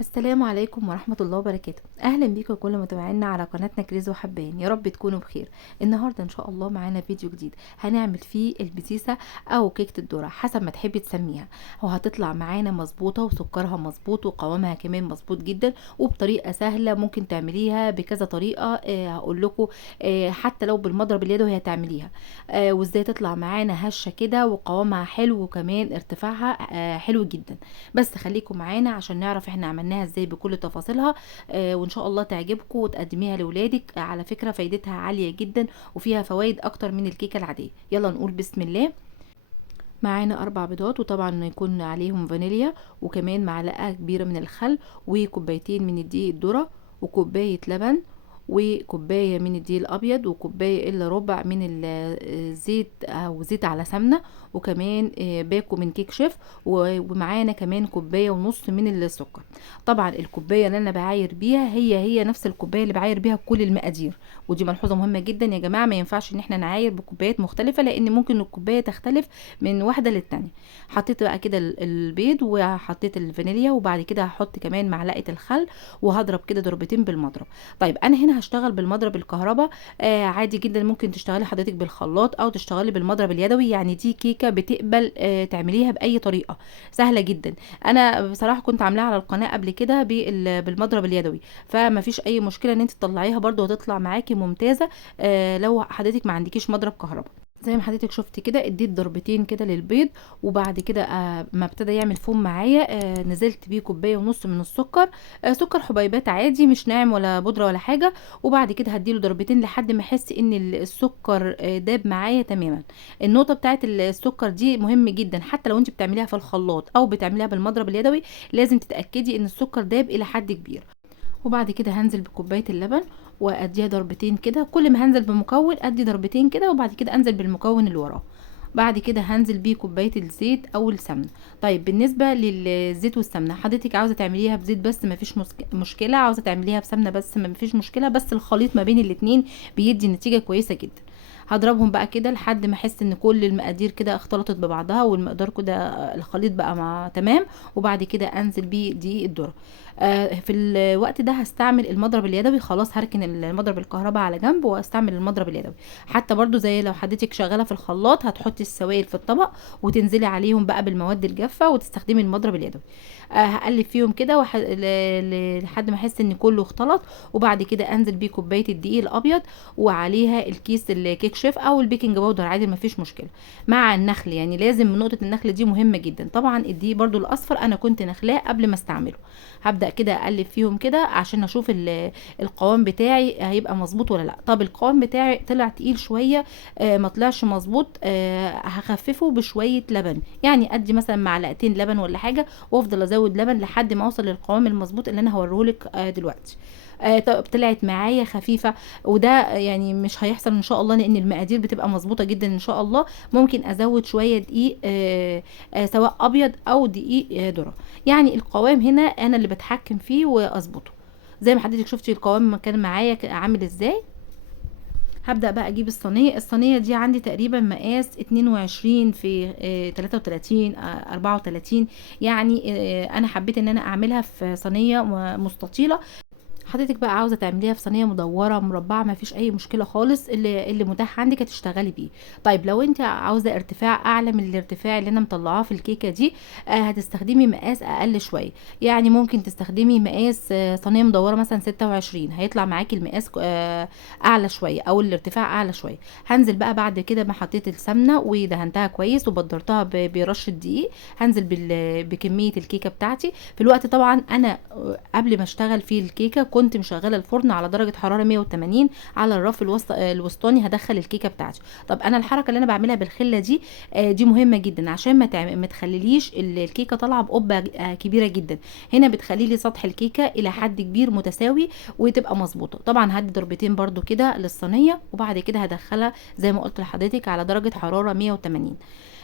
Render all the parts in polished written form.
السلام عليكم ورحمة الله وبركاته. أهلا بيكم كل متابعينا على قناتنا كريز وحبان، يا رب تكونوا بخير. النهاردة إن شاء الله معانا فيديو جديد هنعمل فيه البسيسة أو كيكة الذرة حسب ما تحبي تسميها، وهتطلع معانا مظبوطة وسكرها مظبوط وقوامها كمان مظبوط جدا وبطريقة سهلة. ممكن تعمليها بكذا طريقة، هقول لكم حتى لو بالمضرب اليدوي هتعمليها، وازاي تطلع معانا هشة كده وقوامها حلو وكمان ارتفاعها حلو جدا. بس خليكم معانا عشان نعرف احنا عملناها ازاي بكل تفاصيلها، وان شاء الله تعجبكم وتقدميها لاولادك. على فكرة فايدتها عالية جدا وفيها فوائد اكتر من الكيكة العادية. يلا نقول بسم الله. معانا 4 بيضات، وطبعا يكون عليهم فانيليا، وكمان معلقة كبيرة من الخل، وكوبايتين من الدقيق الذرة، وكوباية لبن، وكوباية من الدقيق الابيض، وكوباية الا ربع من الزيت او زيت على سمنة، وكمان باكو من كيك شيف، ومعانا كمان كوباية ونص من السكر. طبعا الكوباية اللي انا بعاير بيها هي نفس الكوباية اللي بعاير بيها كل المقادير، ودي ملحوظة مهمة جدا يا جماعة. ما ينفعش ان احنا نعاير بكوبايات مختلفة، لان ممكن الكوباية تختلف من واحدة للتانية. حطيت بقى كده البيض، وحطيت الفانيليا، وبعد كده هحط كمان معلقة الخل، وهضرب كده ضربتين بالمضرب. طيب انا هنا هشتغل بالمضرب الكهرباء، عادي جدا. ممكن تشتغلي حضرتك بالخلاط او تشتغلي بالمضرب اليدوي، يعني دي كيكة بتقبل تعمليها باي طريقة، سهلة جدا. انا بصراحة كنت عاملاها على القناة قبل كده بالمضرب اليدوي، فما فيش اي مشكلة ان انت تطلعيها برضو وتطلع معاكي ممتازة. لو حضرتك ما عندكيش مضرب كهرباء، زي ما حضرتك شفتي كده اديت ضربتين كده للبيض، وبعد كده ما ابتدى يعمل فوم معايا، نزلت بيه كوبايه ونص من السكر، سكر حبيبات عادي مش ناعم ولا بودره ولا حاجه. وبعد كده هديله ضربتين لحد ما احس ان السكر داب معايا تماما. النقطه بتاعت السكر دي مهم جدا، حتى لو انت بتعمليها في الخلاط او بتعمليها بالمضرب اليدوي لازم تتاكدي ان السكر داب الى حد كبير. وبعد كده هنزل بكوبايه اللبن واديها ضربتين كده. كل ما هنزل بمكون ادي ضربتين كده، وبعد كده انزل بالمكون اللي وراه. بعد كده هنزل بيه كوبايه الزيت او السمنه. طيب بالنسبه للزيت والسمنه، حضرتك عاوزه تعمليها بزيت بس مفيش مشكله، عاوزه تعمليها بسمنه بس مفيش مشكله، بس الخليط ما بين الاتنين بيدي نتيجه كويسه جدا. هضربهم بقى كده لحد ما احس ان كل المقادير كده اختلطت ببعضها، والمقدار كده الخليط بقى مع تمام. وبعد كده انزل بيه دقيق الذره. في الوقت ده هستعمل المضرب اليدوي، خلاص هركن المضرب الكهرباء على جنب واستعمل المضرب اليدوي. حتى برضو زي لو حضرتك شغاله في الخلاط هتحطي السوائل في الطبق وتنزلي عليهم بقى بالمواد الجافه وتستخدمي المضرب اليدوي. هقلب فيهم كده لحد ما احس ان كله اختلط. وبعد كده انزل بيه كوبايه الدقيق الابيض، وعليها الكيس الكيك شيف او البيكنج باودر عادي مفيش مشكله، مع النخل. يعني لازم نقطه النخل دي مهمه جدا. طبعا الدقيق برضو الاصفر انا كنت نخلاه قبل ما استعمله. هبدا كده اقلب فيهم كده عشان اشوف القوام بتاعي هيبقى مظبوط ولا لا. طب القوام بتاعي طلع تقيل شويه، ما طلعش مظبوط، هخففه بشويه لبن. يعني ادي مثلا معلقتين لبن ولا حاجه، وافضل ازود لبن لحد ما اوصل للقوام المظبوط اللي انا هوريهولك دلوقتي. طب طلعت معايا خفيفه، وده يعني مش هيحصل ان شاء الله لان المقادير بتبقى مظبوطه جدا ان شاء الله. ممكن ازود شويه دقيق، سواء ابيض او دقيق ذره. يعني القوام هنا انا اللي بتحكم فيه واظبطه. زي ما حضرتك شفتي القوام كان معايا عامل ازاي. هبدأ بقى اجيب الصينية دي عندي تقريبا مقاس 22 في 33 34. يعني انا حبيت ان انا اعملها في صينية مستطيلة. حضرتك بقى عاوزه تعمليها في صينيه مدوره مربعه ما فيش اي مشكله خالص، اللي متاح عندك هتشتغلي بيه. طيب لو انت عاوزه ارتفاع اعلى من الارتفاع اللي انا مطلعاه في الكيكه دي، هتستخدمي مقاس اقل شويه. يعني ممكن تستخدمي مقاس صينيه مدوره مثلا 26، هيطلع معاكي المقاس اعلى شويه او الارتفاع اعلى شويه. هنزل بقى بعد كده ما حطيت السمنه ودهنتها كويس وبدرتها برشه دقيق. هنزل بكميه الكيكه بتاعتي. في الوقت طبعا انا قبل ما اشتغل في الكيكه كنت مشغله الفرن على درجه حراره 180 على الرف الوسطاني. هدخل الكيكه بتاعتي. طب انا الحركه اللي انا بعملها بالخله دي، دي مهمه جدا عشان ما تخليليش الكيكه طالعه بقبه كبيره جدا. هنا بتخلي لي سطح الكيكه الى حد كبير متساوي وتبقى مظبوطه. طبعا هدي ضربتين برضو كده للصينيه، وبعد كده هدخلها زي ما قلت لحضرتك على درجه حراره 180.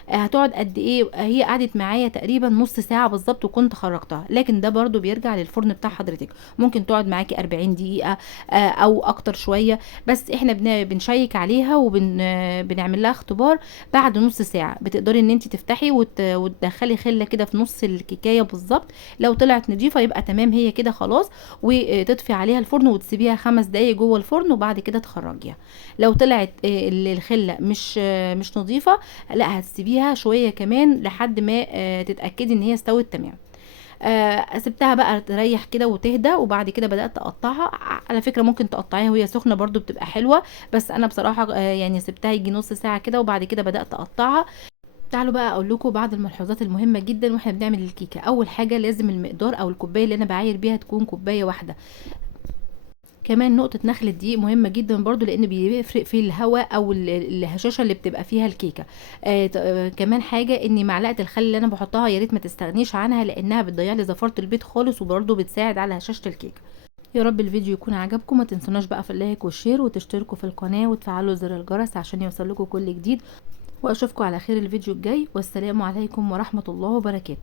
هتقعد قد ايه؟ هي قعدت معايا تقريبا نص ساعه بالظبط وكنت خرجتها، لكن ده برضو بيرجع للفرن بتاع حضرتك. ممكن تقعد معاكي 40 دقيقه او اكتر شويه، بس احنا بنشيك عليها بنعمل لها اختبار بعد نص ساعه. بتقدري ان انت تفتحي وتدخلي خله كده في نص الكيكايه بالظبط، لو طلعت نضيفه يبقى تمام، هي كده خلاص. وتطفي عليها الفرن وتسيبيها 5 دقايق جوه الفرن وبعد كده تخرجيها. لو طلعت الخله مش نظيفه، لا هتسيبيها شويه كمان لحد ما تتاكدي ان هي استوت تمام. سبتها بقى تريح كده وتهدى، وبعد كده بدات اقطعها. على فكره ممكن تقطعيها وهي سخنه برضو بتبقى حلوه، بس انا بصراحه يعني سبتها يجي نص ساعه كده وبعد كده بدات اقطعها. تعالوا بقى اقول لكم بعض الملحوظات المهمه جدا واحنا بنعمل الكيكه. اول حاجه لازم المقدار او الكوبايه اللي انا بعاير بيها تكون كوبايه واحده. كمان نقطة نخل الدقيق مهمة جدا برضو، لان بيفرق في الهواء او الهشاشة اللي بتبقى فيها الكيكة. كمان حاجة ان معلقة الخل اللي انا بحطها يا ريت ما تستغنيش عنها، لانها بتضيع لي زفارة البيض خالص، وبرضو بتساعد على هشاشة الكيكة. يا رب الفيديو يكون عجبكم. ما تنسوناش بقى في اللايك والشير وتشتركوا في القناة وتفعلوا زر الجرس عشان يوصلكوا كل جديد. واشوفكم على خير الفيديو الجاي، والسلام عليكم ورحمة الله وبركاته.